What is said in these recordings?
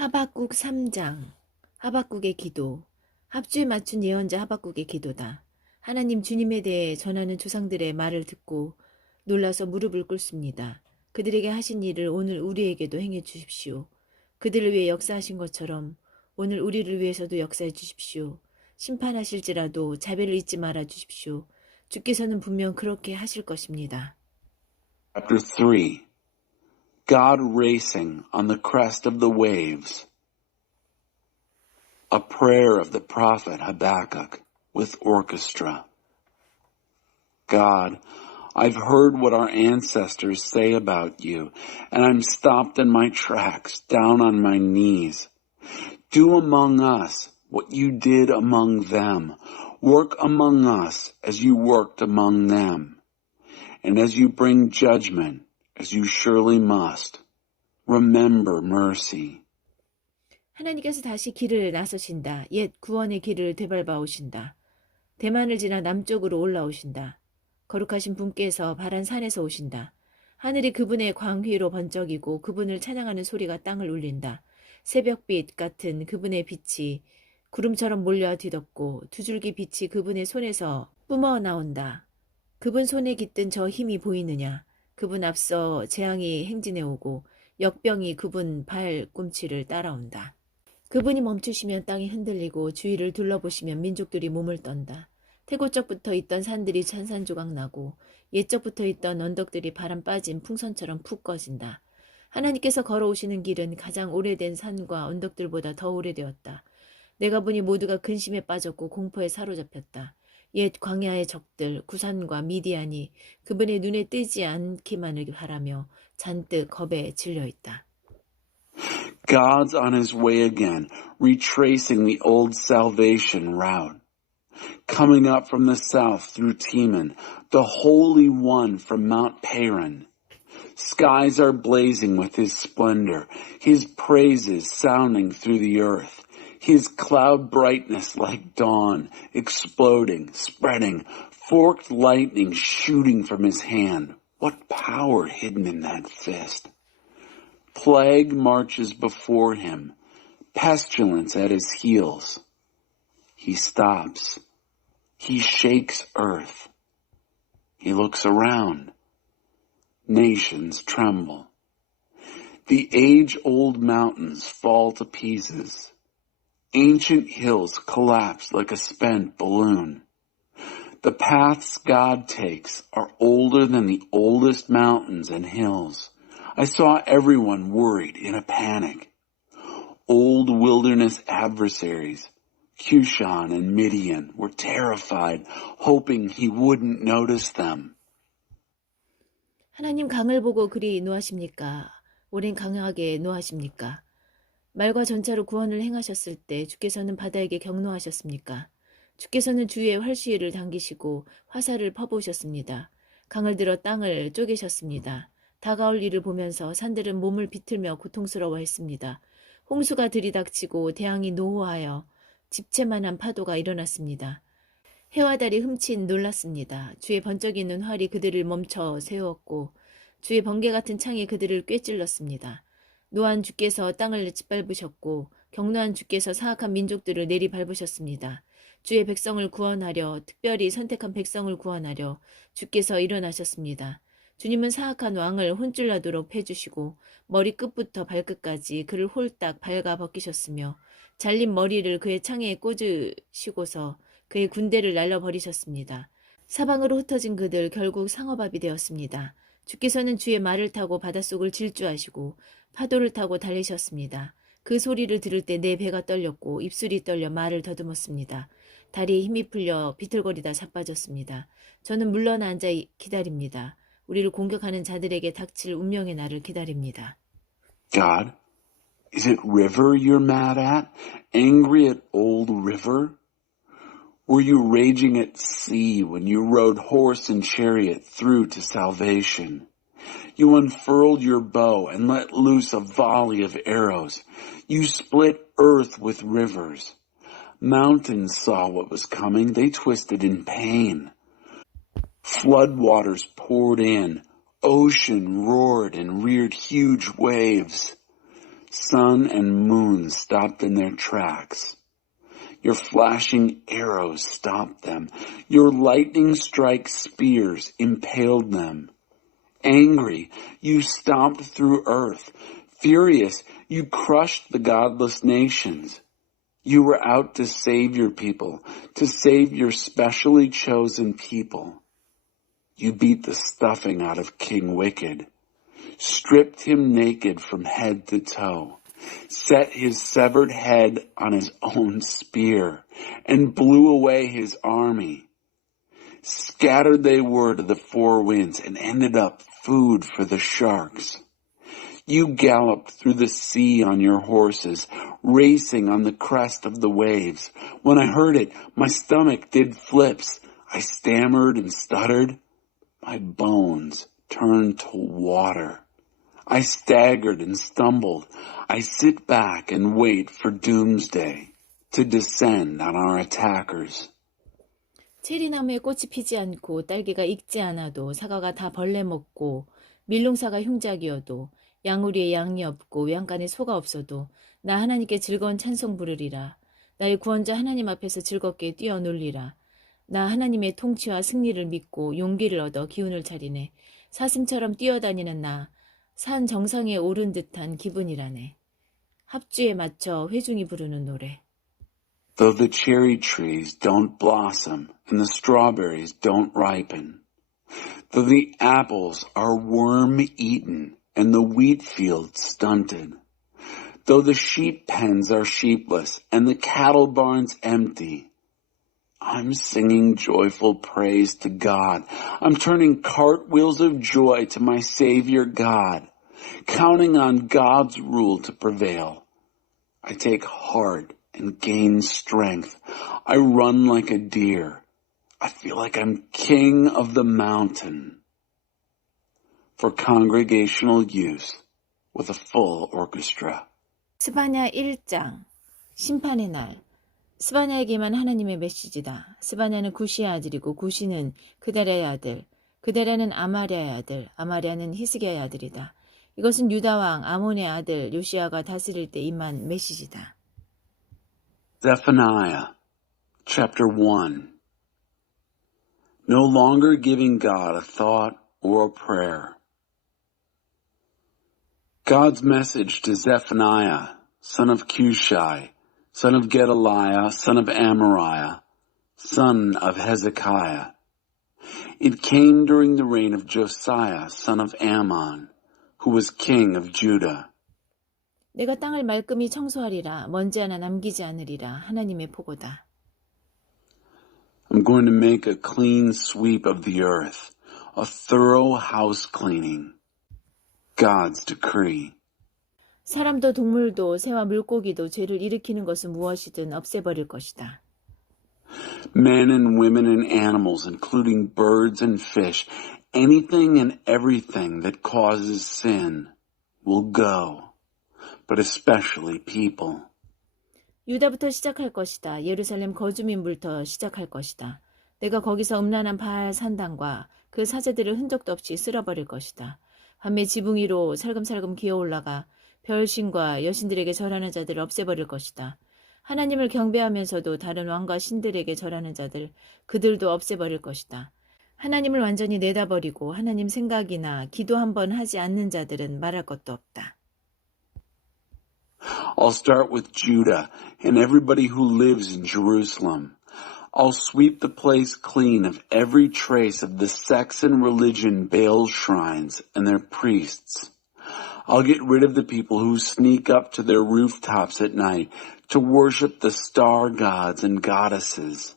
하박국 3장, 하박국의 기도, 합주에 맞춘 예언자 하박국의 기도다. 하나님 주님에 대해 전하는 조상들의 말을 듣고 놀라서 무릎을 꿇습니다. 그들에게 하신 일을 오늘 우리에게도 행해 주십시오. 그들을 위해 역사하신 것처럼 오늘 우리를 위해서도 역사해 주십시오. 심판하실지라도 자비를 잊지 말아 주십시오. 주께서는 분명 그렇게 하실 것입니다. Chapter 3 God racing on the crest of the waves. A prayer of the prophet Habakkuk with orchestra. God, I've heard what our ancestors say about you, and I'm stopped in my tracks, down on my knees. Do among us what you did among them. Work among us as you worked among them. And as you bring judgment, as you surely must, remember mercy. 하나님께서 다시 길을 나서신다. 옛 구원의 길을 되밟아 오신다. 대만을 지나 남쪽으로 올라오신다. 거룩하신 분께서 바란 산에서 오신다. 하늘이 그분의 광휘로 번쩍이고 그분을 찬양하는 소리가 땅을 울린다. 새벽빛 같은 그분의 빛이 구름처럼 몰려 뒤덮고 두 줄기 빛이 그분의 손에서 뿜어 나온다. 그분 손에 깃든 저 힘이 보이느냐. 그분 앞서 재앙이 행진해 오고 역병이 그분 발꿈치를 따라온다. 그분이 멈추시면 땅이 흔들리고 주위를 둘러보시면 민족들이 몸을 떤다. 태고적부터 있던 산들이 산산조각 나고 옛적부터 있던 언덕들이 바람 빠진 풍선처럼 푹 꺼진다. 하나님께서 걸어오시는 길은 가장 오래된 산과 언덕들보다 더 오래되었다. 내가 보니 모두가 근심에 빠졌고 공포에 사로잡혔다. 옛 광야의 적들 구산과 미디안이 그분의 눈에 띄지 않기만을 바라며 잔뜩 겁에 질려있다. God's on his way again, retracing the old salvation route. Coming up from the south through Teman, the Holy One from Mount Paran. Skies are blazing with his splendor, his praises sounding through the earth. His cloud brightness like dawn, exploding, spreading, forked lightning shooting from his hand. What power hidden in that fist. Plague marches before him, pestilence at his heels. He stops. He shakes earth. He looks around. Nations tremble. The age-old mountains fall to pieces. Ancient hills collapse like a spent balloon. The paths God takes are older than the oldest mountains and hills. I saw everyone worried in a panic. Old wilderness adversaries, Cushan and Midian, were terrified, hoping he wouldn't notice them. 하나님 강을 보고 그리 노하십니까? 오랜 강하게 노하십니까? 말과 전차로 구원을 행하셨을 때 주께서는 바다에게 경노하셨습니까? 주께서는 주위에 활시위를 당기시고 화살을 퍼부으셨습니다. 강을 들어 땅을 쪼개셨습니다. 다가올 일을 보면서 산들은 몸을 비틀며 고통스러워했습니다. 홍수가 들이닥치고 대양이 노호하여 집채만한 파도가 일어났습니다. 해와 달이 흠칫 놀랐습니다. 주의 번쩍이는 활이 그들을 멈춰 세웠고 주의 번개 같은 창이 그들을 꿰찔렀습니다. 노한 주께서 땅을 짓밟으셨고 경노한 주께서 사악한 민족들을 내리밟으셨습니다. 주의 백성을 구원하려 특별히 선택한 백성을 구원하려 주께서 일어나셨습니다. 주님은 사악한 왕을 혼쭐나도록 패주시고 머리 끝부터 발끝까지 그를 홀딱 발가 벗기셨으며 잘린 머리를 그의 창에 꽂으시고서 그의 군대를 날려버리셨습니다. 사방으로 흩어진 그들 결국 상어밥이 되었습니다. 주께서는 주의 말을 타고 바닷속을 질주하시고 파도를 타고 달리셨습니다. 그 소리를 들을 때 내 배가 떨렸고 입술이 떨려 말을 더듬었습니다. 다리에 힘이 풀려 비틀거리다 자빠졌습니다. 저는 물러나 앉아 기다립니다. 우리를 공격하는 자들에게 닥칠 운명의 날을 기다립니다. God, is it river you're mad at? Angry at old river? Were you raging at sea when you rode horse and chariot through to salvation? You unfurled your bow and let loose a volley of arrows. You split earth with rivers. Mountains saw what was coming. They twisted in pain. Floodwaters poured in. Ocean roared and reared huge waves. sun and moon stopped in their tracks. Your flashing arrows stopped them. Your lightning strike spears impaled them. Angry, you stomped through earth. Furious, you crushed the godless nations. You were out to save your people, to save your specially chosen people. You beat the stuffing out of King Wicked, stripped him naked from head to toe, set his severed head on his own spear, and blew away his army. Scattered they were to the four winds and ended up food for the sharks. You galloped through the sea on your horses, racing on the crest of the waves. When I heard it, my stomach did flips. I stammered and stuttered. My bones turned to water. I staggered and stumbled. I sit back and wait for doomsday to descend on our attackers. 체리나무에 꽃이 피지 않고 딸기가 익지 않아도 사과가 다 벌레 먹고 밀농사가 흉작이어도 양우리에 양이 없고 외양간에 소가 없어도 나 하나님께 즐거운 찬송 부르리라. 나의 구원자 하나님 앞에서 즐겁게 뛰어놀리라. 나 하나님의 통치와 승리를 믿고 용기를 얻어 기운을 차리네. 사슴처럼 뛰어다니는 나, 산 정상에 오른 듯한 기분이라네. 합주에 맞춰 회중이 부르는 노래. Though the cherry trees don't blossom and the strawberries don't ripen, though the apples are worm-eaten and the wheat fields stunted, though the sheep pens are sheepless and the cattle barns empty, I'm singing joyful praise to God. I'm turning cartwheels of joy to my Savior God, counting on God's rule to prevail. I take heart and gain strength. I run like a deer. I feel like I'm king of the mountain. For congregational use with a full orchestra. 스바냐 1장 심판의 날. 스바냐에게만 하나님의 메시지다. 스바냐는 구시의 아들이고 구시는 그다랴의 아들, 그다랴는 아마랴의 아들, 아마랴는 히스기야의 아들이다. 이것은 유다 왕 아몬의 아들 요시야가 다스릴 때 임한 메시지다. Zephaniah, chapter 1. No longer giving God a thought or a prayer. God's message to Zephaniah, son of Cushai, son of Gedaliah, son of Amariah, son of Hezekiah. It came during the reign of Josiah, son of Ammon, who was king of Judah. 내가 땅을 말끔히 청소하리라. 먼지 하나 남기지 않으리라. 하나님의 포고다. I'm going to make a clean sweep of the earth, a thorough house cleaning. God's decree. 사람도 동물도 새와 물고기도 죄를 일으키는 것은 무엇이든 없애버릴 것이다. Men and women and animals, including birds and fish, anything and everything that causes sin will go, but especially people. 유다부터 시작할 것이다. 예루살렘 거주민부터 시작할 것이다. 내가 거기서 음란한 바알 산당과 그 사제들을 흔적도 없이 쓸어버릴 것이다. 밤에 지붕 위로 살금살금 기어올라가 별신과 여신들에게 절하는 자들을 없애버릴 것이다. 하나님을 경배하면서도 다른 왕과 신들에게 절하는 자들, 그들도 없애버릴 것이다. 하나님을 완전히 내다버리고 하나님 생각이나 기도 한번 하지 않는 자들은 말할 것도 없다. I'll start with Judah and everybody who lives in Jerusalem. I'll sweep the place clean of every trace of the sex and religion Baal shrines and their priests. I'll get rid of the people who sneak up to their rooftops at night to worship the star gods and goddesses.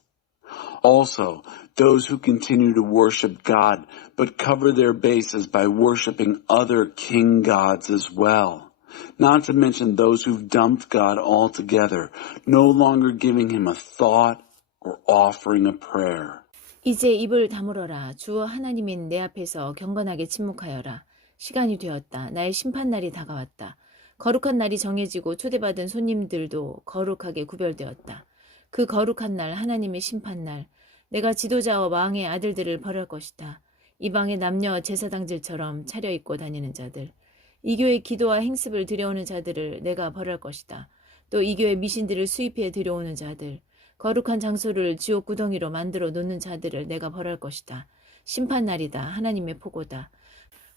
Also, those who continue to worship God but cover their bases by worshiping other king gods as well. Not to mention those who've dumped God altogether, no longer giving him a thought or offering a prayer. 이제 입을 다물어라. 주 하나님인 내 앞에서 경건하게 침묵하여라. 시간이 되었다. 나의 심판날이 다가왔다. 거룩한 날이 정해지고 초대받은 손님들도 거룩하게 구별되었다. 그 거룩한 날, 하나님의 심판날, 내가 지도자와 왕의 아들들을 벌할 것이다. 이방의 남녀 제사장들처럼 차려입고 다니는 자들, 이 교회 기도와 행습을 들여오는 자들을 내가 벌할 것이다. 또 이 교회 미신들을 수입해 들여오는 자들, 거룩한 장소를 지옥 구덩이로 만들어 놓는 자들을 내가 벌할 것이다. 심판날이다. 하나님의 포고다.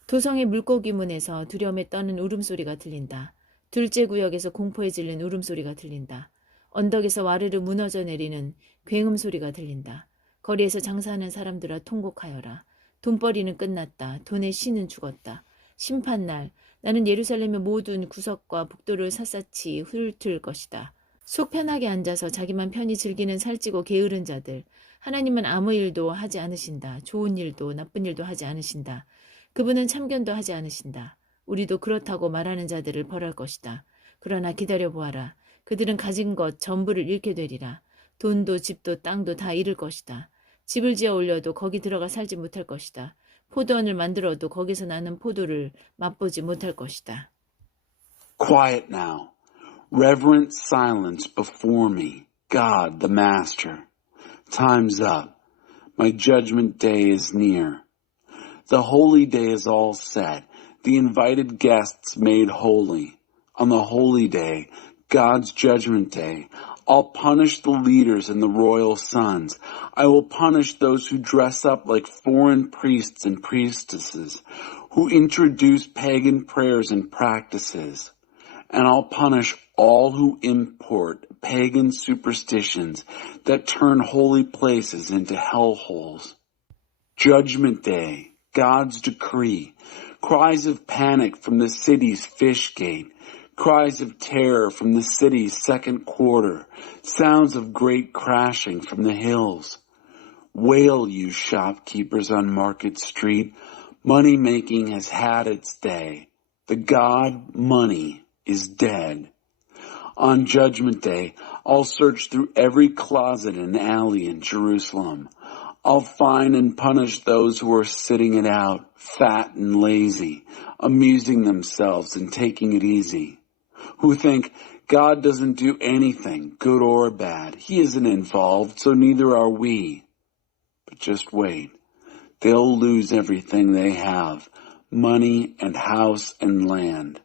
도성의 물고기 문에서 두려움에 떠는 울음소리가 들린다. 둘째 구역에서 공포에 질린 울음소리가 들린다. 언덕에서 와르르 무너져 내리는 굉음소리가 들린다. 거리에서 장사하는 사람들아 통곡하여라. 돈벌이는 끝났다. 돈의 신은 죽었다. 심판날, 나는 예루살렘의 모든 구석과 북도를 샅샅이 훑을 것이다. 속 편하게 앉아서 자기만 편히 즐기는 살찌고 게으른 자들, 하나님은 아무 일도 하지 않으신다. 좋은 일도 나쁜 일도 하지 않으신다. 그분은 참견도 하지 않으신다. 우리도 그렇다고 말하는 자들을 벌할 것이다. 그러나 기다려보아라. 그들은 가진 것 전부를 잃게 되리라. 돈도 집도 땅도 다 잃을 것이다. 집을 지어 올려도 거기 들어가 살지 못할 것이다. 포도원을 만들어도 거기서 나는 포도를 맛보지 못할 것이다. Quiet now. Reverent silence before me, God the Master. Time's up. My judgment day is near. The holy day is all set, the invited guests made holy. On the holy day, God's judgment day, I'll punish the leaders and the royal sons. I will punish those who dress up like foreign priests and priestesses, who introduce pagan prayers and practices. And I'll punish all who import pagan superstitions that turn holy places into hellholes. Judgment Day, God's decree, cries of panic from the city's fish gate, cries of terror from the city's second quarter, sounds of great crashing from the hills. Wail, you shopkeepers on Market Street, money-making has had its day. The god money is dead. On Judgment Day, I'll search through every closet and alley in Jerusalem. I'll find and punish those who are sitting it out, fat and lazy, amusing themselves and taking it easy, who think God doesn't do anything, good or bad. He isn't involved, so neither are we. But just wait. They'll lose everything they have, money and house and land.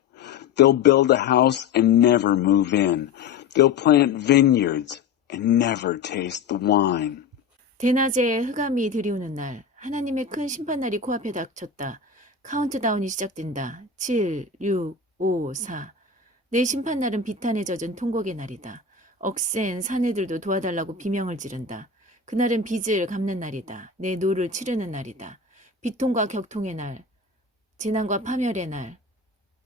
They'll build a house and never move in. They'll plant vineyards and never taste the wine. 대낮에 흑암이 들이우는 날, 하나님의 큰 심판날이 코앞에 닥쳤다. 카운트다운이 시작된다. 7, 6, 5, 4. 내 심판날은 비탄에 젖은 통곡의 날이다. 억센 사내들도 도와달라고 비명을 지른다. 그날은 빚을 갚는 날이다. 내 노를 치르는 날이다. 비통과 격통의 날, 재난과 파멸의 날,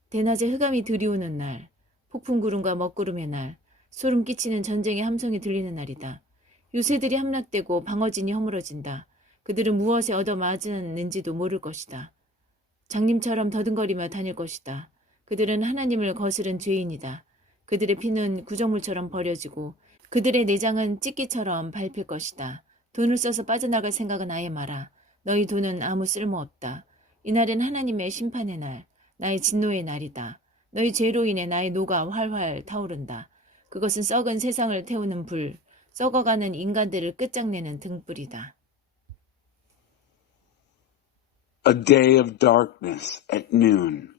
대낮에 흑암이 들이우는 날, 폭풍 구름과 먹구름의 날, 소름 끼치는 전쟁의 함성이 들리는 날이다. 요새들이 함락되고 방어진이 허물어진다. 그들은 무엇에 얻어맞았는지도 모를 것이다. 장님처럼 더듬거리며 다닐 것이다. 그들은 하나님을 거스른 죄인이다. 그들의 피는 구정물처럼 버려지고 그들의 내장은 찢기처럼 밟힐 것이다. 돈을 써서 빠져나갈 생각은 아예 마라. 너희 돈은 아무 쓸모없다. 이날은 하나님의 심판의 날, 나의 진노의 날이다. 너희 죄로 인해 나의 노가 활활 타오른다. 그것은 썩은 세상을 태우는 불, 썩어가는 인간들을 끝장내는 등불이다. A day of darkness at noon.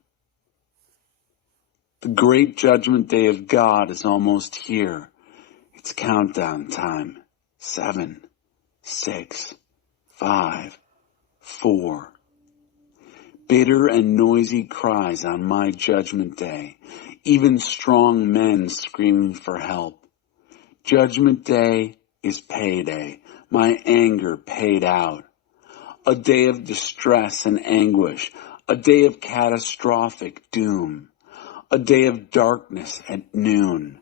The great judgment day of God is almost here. It's countdown time. 7, 6, 5, 4. Bitter and noisy cries on my judgment day, even strong men screaming for help. Judgment day is payday, my anger paid out. A day of distress and anguish, a day of catastrophic doom, a day of darkness at noon,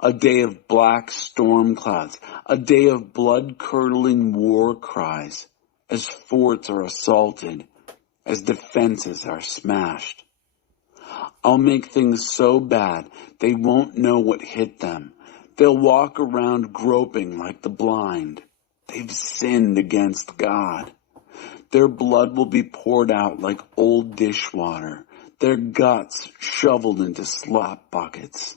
a day of black storm clouds, a day of blood-curdling war cries as forts are assaulted, as defenses are smashed. I'll make things so bad they won't know what hit them. They'll walk around groping like the blind. They've sinned against God. Their blood will be poured out like old dishwater, their guts shoveled into slop buckets.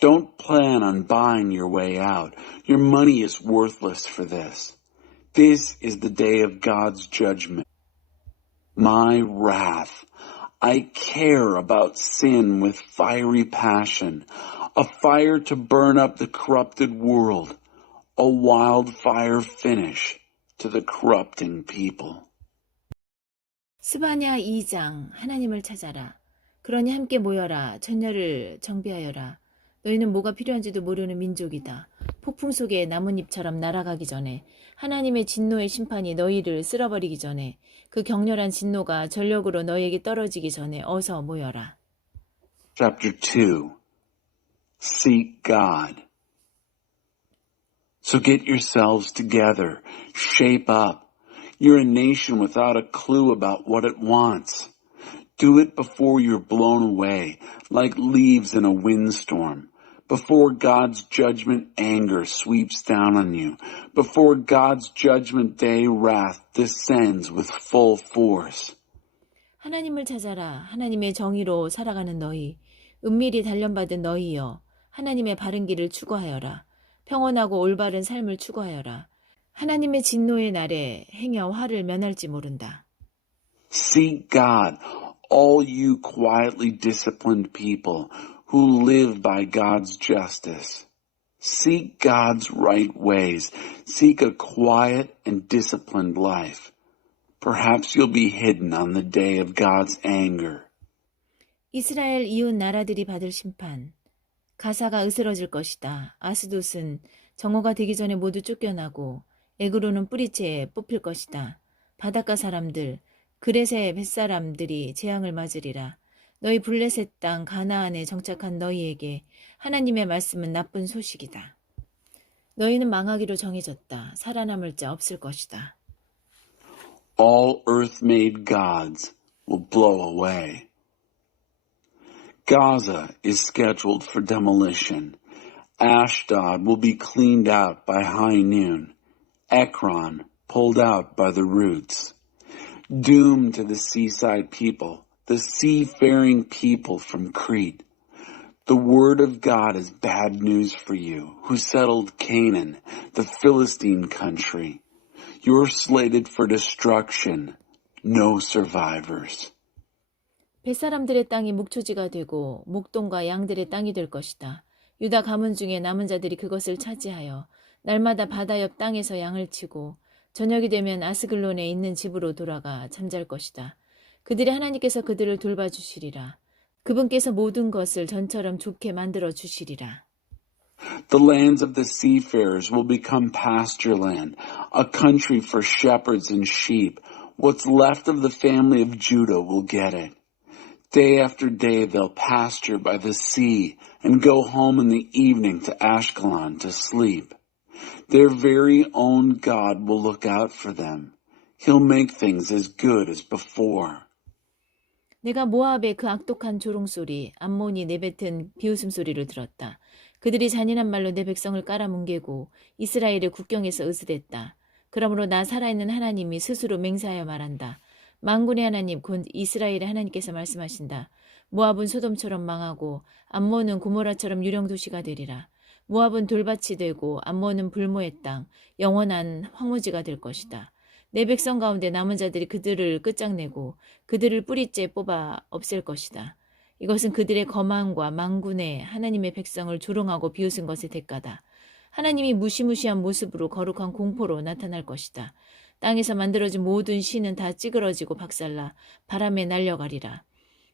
Don't plan on buying your way out. Your money is worthless for this. This is the day of God's judgment. My wrath. I care about sin with fiery passion, a fire to burn up the corrupted world, a wildfire finish to the corrupting people. 스바냐 2장 하나님을 찾아라. 그러니 함께 모여라. 전열을 정비하여라. 너희는 뭐가 필요한지도 모르는 민족이다. 폭풍 속에 나뭇잎처럼 날아가기 전에 하나님의 진노의 심판이 너희를 쓸어버리기 전에 그 격렬한 진노가 전력으로 너희에게 떨어지기 전에 어서 모여라. Chapter 2. Seek God. So get yourselves together. Shape up. You're a nation without a clue about what it wants. Do it before you're blown away, like leaves in a windstorm. Before God's judgment anger sweeps down on you. Before God's judgment day wrath descends with full force. 하나님을 찾아라. 하나님의 정의로 살아가는 너희. 은밀히 단련받은 너희여. 하나님의 바른 길을 추구하여라. 평온하고 올바른 삶을 추구하여라. 하나님의 진노의 날에 행여 화를 면할지 모른다. Seek God, all you quietly disciplined people who live by God's justice. Seek God's right ways. Seek a quiet and disciplined life. Perhaps you'll be hidden on the day of God's anger. 이스라엘 이웃 나라들이 받을 심판. 가사가 으스러질 것이다. 아스돗은 정오가 되기 전에 모두 쫓겨나고 에그로는 뿌리채에 뽑힐 것이다. 바닷가 사람들, 그레세 뱃사람들이 재앙을 맞으리라. 너희 블레셋 땅 가나안에 정착한 너희에게 하나님의 말씀은 나쁜 소식이다. 너희는 망하기로 정해졌다. 살아남을 자 없을 것이다. All earth-made gods will blow away. Gaza is scheduled for demolition. Ashdod will be cleaned out by high noon. Ekron pulled out by the roots. Doom to the seaside people, the seafaring people from Crete. The word of God is bad news for you, who settled Canaan, the Philistine country. You're slated for destruction. No survivors. 뱃사람들의 땅이 목초지가 되고 목동과 양들의 땅이 될 것이다. 유다 가문 중에 남은 자들이 그것을 차지하여 날마다 바다 옆 땅에서 양을 치고 저녁이 되면 아스글론에 있는 집으로 돌아가 잠잘 것이다. 그들의 하나님께서 그들을 돌봐주시리라. 그분께서 모든 것을 전처럼 좋게 만들어 주시리라. The lands of the seafarers will become pasture land, a country for shepherds and sheep. What's left of the family of Judah will get it. Day after day they'll pasture by the sea and go home in the evening to Ashkelon to sleep. Their very own God will look out for them. He'll make things as good as before. 내가 모압의 그 악독한 조롱소리, 암몬이 내뱉은 비웃음 소리를 들었다. 그들이 잔인한 말로 내 백성을 깔아뭉개고 이스라엘의 국경에서 으스댔다. 그러므로 나 살아있는 하나님이 스스로 맹세하여 말한다. 만군의 하나님 곧 이스라엘의 하나님께서 말씀하신다. 모압은 소돔처럼 망하고 암몬은 고모라처럼 유령 도시가 되리라. 모압은 돌밭이 되고 암몬은 불모의 땅, 영원한 황무지가 될 것이다. 내 백성 가운데 남은 자들이 그들을 끝장내고 그들을 뿌리째 뽑아 없앨 것이다. 이것은 그들의 거만과 만군의 하나님의 백성을 조롱하고 비웃은 것의 대가다. 하나님이 무시무시한 모습으로 거룩한 공포로 나타날 것이다. 땅에서 만들어진 모든 신은 다 찌그러지고 박살나 바람에 날려가리라.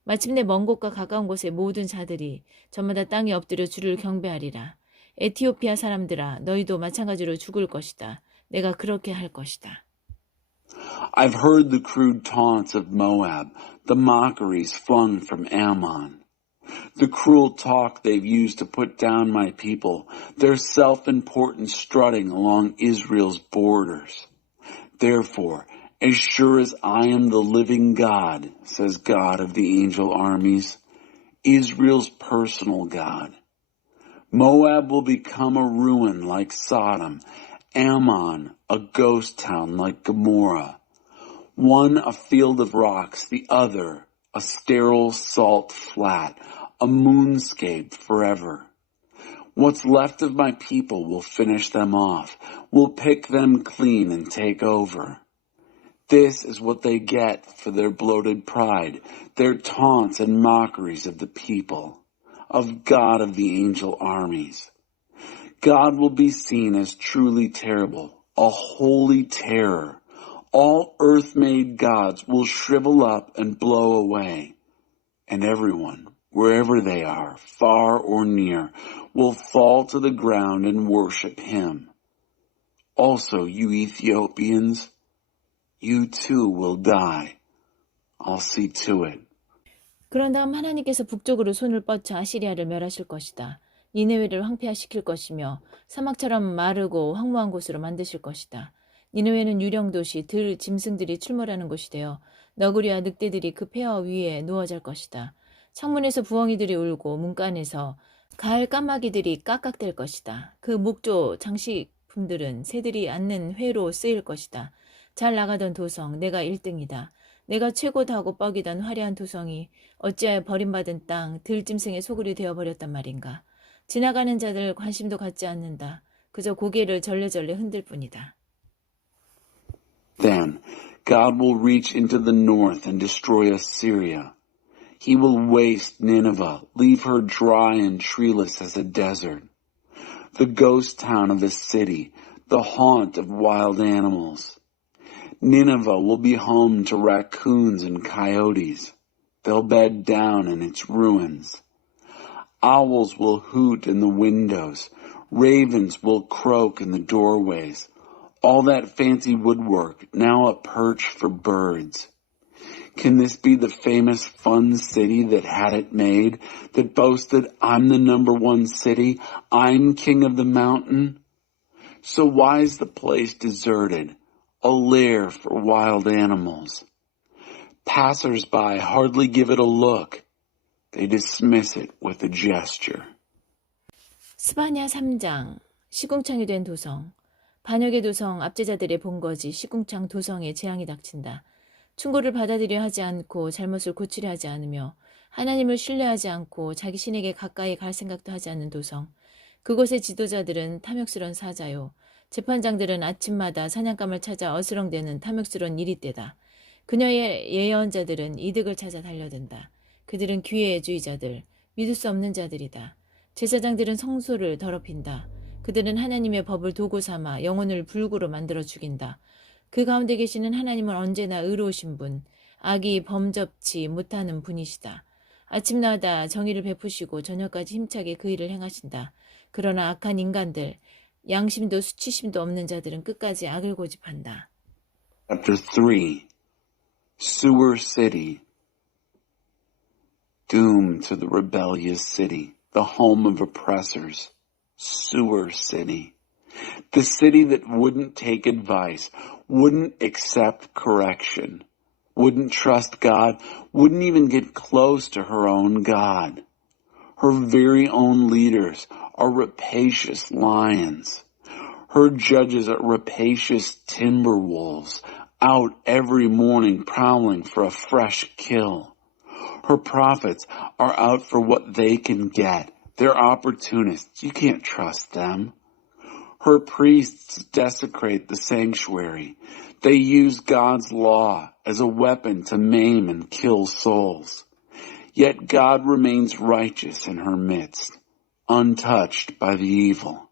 마침내 먼 곳과 가까운 곳의 모든 자들이 저마다 땅에 엎드려 주를 경배하리라. 에티오피아 사람들아, 너희도 마찬가지로 죽을 것이다. 내가 그렇게 할 것이다. I've heard the crude taunts of Moab, the mockeries flung from Ammon. The cruel talk they've used to put down my people, their self-important strutting along Israel's borders. Therefore, as sure as I am the living God, says God of the angel armies, Israel's personal God, Moab will become a ruin like Sodom, Ammon a ghost town like Gomorrah, one a field of rocks, the other a sterile salt flat, a moonscape forever. What's left of my people will finish them off, will pick them clean and take over. This is what they get for their bloated pride, their taunts and mockeries of the people, of God of the angel armies. God will be seen as truly terrible, a holy terror. All earth-made gods will shrivel up and blow away, and everyone, wherever they are, far or near, will fall to the ground and worship him. Also, you Ethiopians, you too will die. I'll see to it. 그런 다음 하나님께서 북쪽으로 손을 뻗쳐 아시리아를 멸하실 것이다. 니느웨를 황폐화시킬 것이며 사막처럼 마르고 황무한 곳으로 만드실 것이다. 니느웨는 유령 도시, 들 짐승들이 출몰하는 곳이 되어 너구리와 늑대들이 그 폐허 위에 누워 잘 것이다. 창문에서 부엉이들이 울고 문간에서 가을 까마귀들이 깍깍댈 것이다. 그 목조 장식품들은 새들이 앉는 회로 쓰일 것이다. 잘 나가던 도성, 내가 1등이다. 내가 최고다고 뻐기던 화려한 도성이 어찌하여 버림받은 땅, 들짐승의 소굴이 되어버렸단 말인가. 지나가는 자들 관심도 갖지 않는다. 그저 고개를 절레절레 흔들 뿐이다. Then God will reach into the north and destroy Assyria. He will waste Nineveh, leave her dry and treeless as a desert. The ghost town of a city, the haunt of wild animals. Nineveh will be home to raccoons and coyotes. They'll bed down in its ruins. Owls will hoot in the windows. Ravens will croak in the doorways. All that fancy woodwork, now a perch for birds. Can this be the famous fun city that had it made, that boasted, I'm the #1 city, I'm king of the mountain? So why is the place deserted, a lair for wild animals? Passers-by hardly give it a look. They dismiss it with a gesture. 스바냐 3장, 시궁창이 된 도성. 반역의 도성, 압제자들의 본거지, 시궁창 도성에 재앙이 닥친다. 충고를 받아들여 하지 않고 잘못을 고치려 하지 않으며 하나님을 신뢰하지 않고 자기 신에게 가까이 갈 생각도 하지 않는 도성. 그곳의 지도자들은 탐욕스러운 사자요. 재판장들은 아침마다 사냥감을 찾아 어스렁대는 탐욕스러운 이리떼다. 그녀의 예언자들은 이득을 찾아 달려든다. 그들은 기회주의자들, 믿을 수 없는 자들이다. 제사장들은 성소를 더럽힌다. 그들은 하나님의 법을 도구 삼아 영혼을 불구로 만들어 죽인다. 그 가운데 계시는 하나님은 언제나 의로우신 분, 악이 범접치 못하는 분이시다. 아침마다 정의를 베푸시고 저녁까지 힘차게 그 일을 행하신다. 그러나 악한 인간들, 양심도 수치심도 없는 자들은 끝까지 악을 고집한다. Chapter 3, Sewer City. Doom to the rebellious city, the home of oppressors. Sewer City. The city that wouldn't take advice, wouldn't accept correction, wouldn't trust God, wouldn't even get close to her own God. Her very own leaders are rapacious lions. Her judges are rapacious timber wolves, out every morning prowling for a fresh kill. Her prophets are out for what they can get. They're opportunists. You can't trust them. Her priests desecrate the sanctuary. They use God's law as a weapon to maim and kill souls. Yet God remains righteous in her midst, untouched by the evil.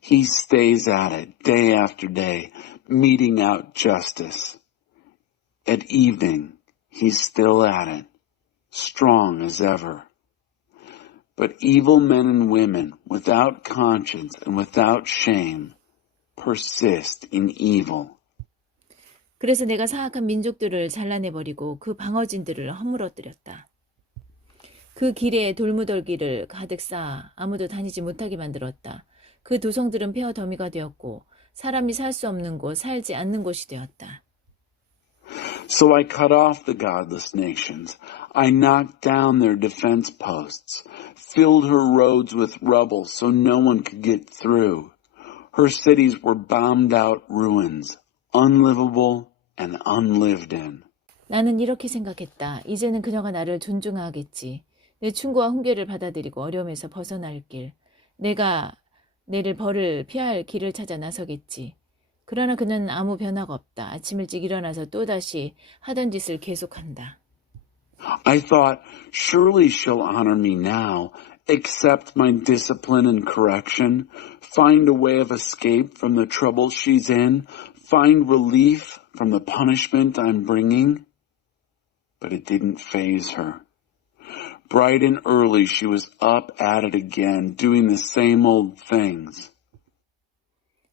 He stays at it day after day, meting out justice. At evening, he's still at it, strong as ever. But evil men and women, without conscience and without shame, persist in evil. 그래서 내가 사악한 민족들을 잘라내버리고 그 방어진들을 허물어뜨렸다. 그 길에 돌무더기를 가득 쌓아 아무도 다니지 못하게 만들었다. 그 도성들은 폐허 더미가 되었고 사람이 살 수 없는 곳, 살지 않는 곳이 되었다. So I cut off the godless nations. I knocked down their defense posts, filled her roads with rubble so no one could get through. Her cities were bombed out ruins, unlivable and unlived in. 나는 이렇게 생각했다. 이제는 그녀가 나를 존중하겠지. 내 충고와 훈계를 받아들이고 어려움에서 벗어날 길. 내가 내릴 벌을 피할 길을 찾아 나서겠지. 그러나 그는 아무 변화가 없다. 아침 일찍 일어나서 또다시 하던 짓을 계속한다. I thought, surely she'll honor me now, accept my discipline and correction, find a way of escape from the trouble she's in, find relief from the punishment I'm bringing. But it didn't faze her. Bright and early, she was up at it again, doing the same old things.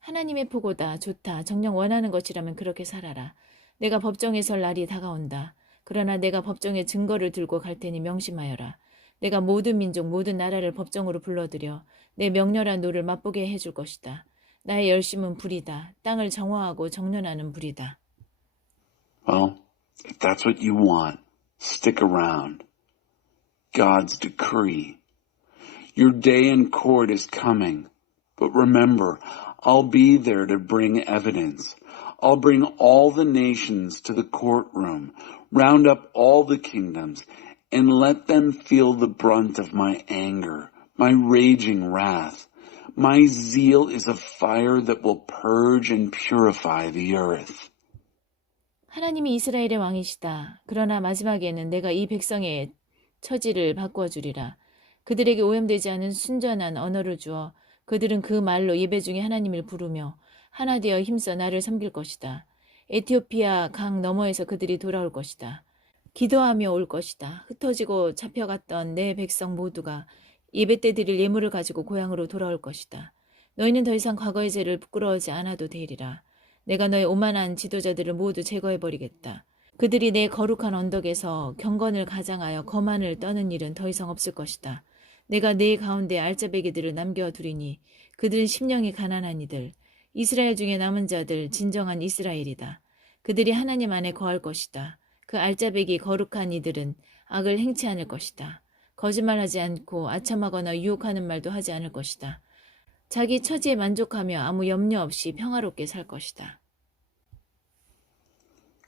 하나님의 보고다. 좋다. 정녕 원하는 것이라면 그렇게 살아라. 내가 법정에 설 날이 다가온다. 그러나 내가 법정에 증거를 들고 갈 테니 명심하여라. 내가 모든 민족, 모든 나라를 법정으로 불러들여 내 명렬한 노를 맛보게 해줄 것이다. 나의 열심은 불이다. 땅을 정화하고 정련하는 불이다. Well, if that's what you want, stick around. God's decree. Your day in court is coming. But remember, I'll be there to bring evidence. I'll bring all the nations to the courtroom, round up all the kingdoms, and let them feel the brunt of my anger, my raging wrath. My zeal is a fire that will purge and purify the earth. 하나님이 이스라엘의 왕이시다. 그러나 마지막에는 내가 이 백성의 처지를 바꾸어주리라. 그들에게 오염되지 않은 순전한 언어를 주어 그들은 그 말로 예배 중에 하나님을 부르며 하나 되어 힘써 나를 섬길 것이다. 에티오피아 강 너머에서 그들이 돌아올 것이다. 기도하며 올 것이다. 흩어지고 잡혀갔던 내 백성 모두가 예배 때 드릴 예물을 가지고 고향으로 돌아올 것이다. 너희는 더 이상 과거의 죄를 부끄러워하지 않아도 되리라. 내가 너의 오만한 지도자들을 모두 제거해버리겠다. 그들이 내 거룩한 언덕에서 경건을 가장하여 거만을 떠는 일은 더 이상 없을 것이다. 내가 네 가운데 알짜배기들을 남겨두리니 그들은 심령이 가난한 이들, 이스라엘 중에 남은 자들, 진정한 이스라엘이다. 그들이 하나님 안에 거할 것이다. 그 알짜배기 거룩한 이들은 악을 행치 않을 것이다. 거짓말하지 않고 아첨하거나 유혹하는 말도 하지 않을 것이다. 자기 처지에 만족하며 아무 염려 없이 평화롭게 살 것이다.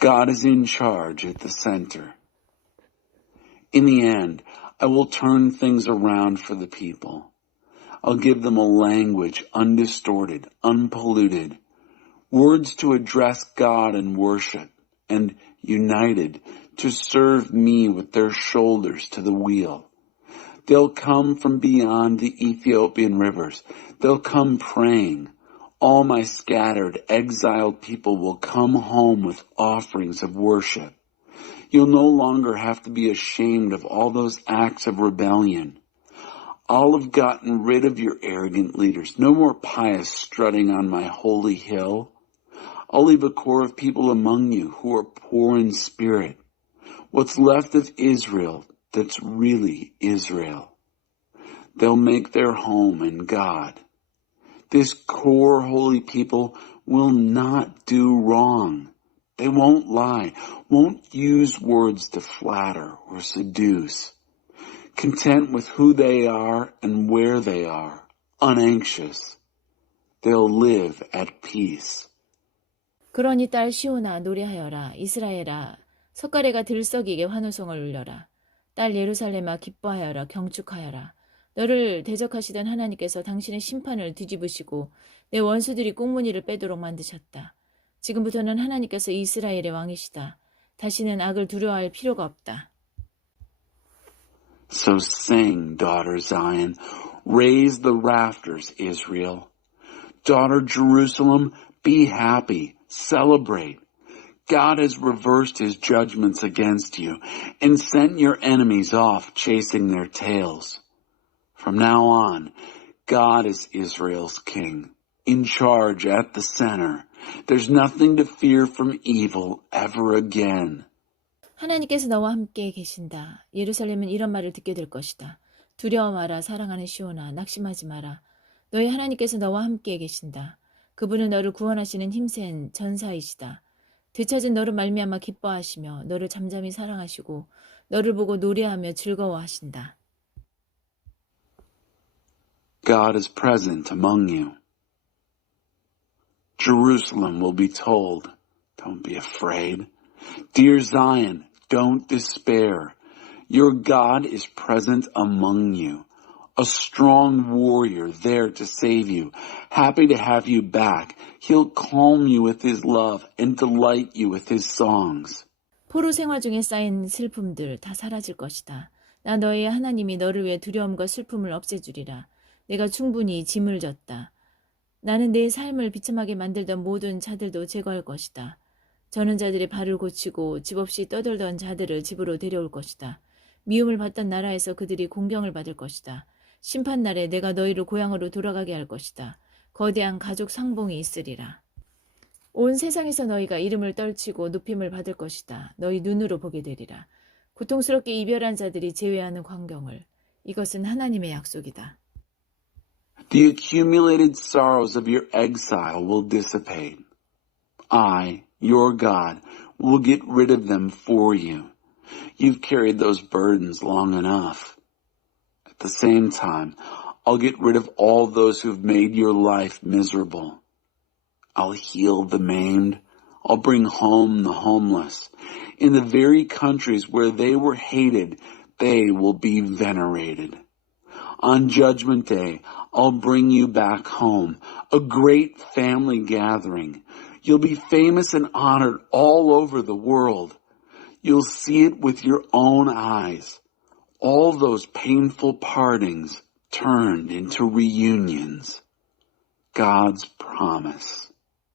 God is in charge at the center. In the end, I will turn things around for the people. I'll give them a language undistorted, unpolluted, words to address God and worship, and united to serve me with their shoulders to the wheel. They'll come from beyond the Ethiopian rivers. They'll come praying. All my scattered, exiled people will come home with offerings of worship. You'll no longer have to be ashamed of all those acts of rebellion. I'll have gotten rid of your arrogant leaders. No more pious strutting on my holy hill. I'll leave a core of people among you who are poor in spirit. What's left of Israel that's really Israel. They'll make their home in God. This core holy people will not do wrong. They won't lie, won't use words to flatter or seduce. Content with who they are and where they are, unanxious. They'll live at peace. 그러니 딸 시온아 노래하여라. 이스라엘아 석가래가 들썩이게 환호성을 울려라. 딸 예루살렘아 기뻐하여라. 경축하여라. 너를 대적하시던 하나님께서 당신의 심판을 뒤집으시고 내 원수들이 꽁무니를 빼도록 만드셨다. 지금부터는 하나님께서 이스라엘의 왕이시다. 다시는 악을 두려워할 필요가 없다. So sing, daughter Zion. Raise the rafters, Israel. Daughter Jerusalem, be happy. Celebrate. God has reversed his judgments against you and sent your enemies off chasing their tails. From now on, God is Israel's king, in charge at the center. There's nothing to fear from evil ever again. 하나님께서 너와 함께 계신다. 예루살렘은 이런 말을 듣게 될 것이다. 두려워 마라. 사랑하는 시온아. 낙심하지 마라. 너희 하나님께서 너와 함께 계신다. 그분은 너를 구원하시는 힘센 전사이시다. 되찾은 너를 말미암아 기뻐하시며 너를 잠잠히 사랑하시고 너를 보고 노래하며 즐거워하신다. God is present among you. Jerusalem will be told, don't be afraid. Dear Zion, don't despair. Your God is present among you. a strong warrior there to save you, happy to have you back. He'll calm you with his love and delight you with his songs. 포로 생활 중에 쌓인 슬픔들 다 사라질 것이다. 나 너의 하나님이 너를 위해 두려움과 슬픔을 없애주리라. 내가 충분히 짐을 졌다. 나는 내 삶을 비참하게 만들던 모든 자들도 제거할 것이다. 저는 자들의 발을 고치고 집 없이 떠돌던 자들을 집으로 데려올 것이다. 미움을 받던 나라에서 그들이 공경을 받을 것이다. 심판날에 내가 너희를 고향으로 돌아가게 할 것이다. 거대한 가족 상봉이 있으리라. 온 세상에서 너희가 이름을 떨치고 높임을 받을 것이다. 너희 눈으로 보게 되리라. 고통스럽게 이별한 자들이 제외하는 광경을. 이것은 하나님의 약속이다. The accumulated sorrows of your exile will dissipate. I, your God, will get rid of them for you. You've carried those burdens long enough. At the same time, I'll get rid of all those who've made your life miserable. I'll heal the maimed. I'll bring home the homeless. In the very countries where they were hated, they will be venerated. On Judgment Day, I'll bring you back home, a great family gathering. You'll be famous and honored all over the world. You'll see it with your own eyes. All those painful partings turned into reunions. God's promise.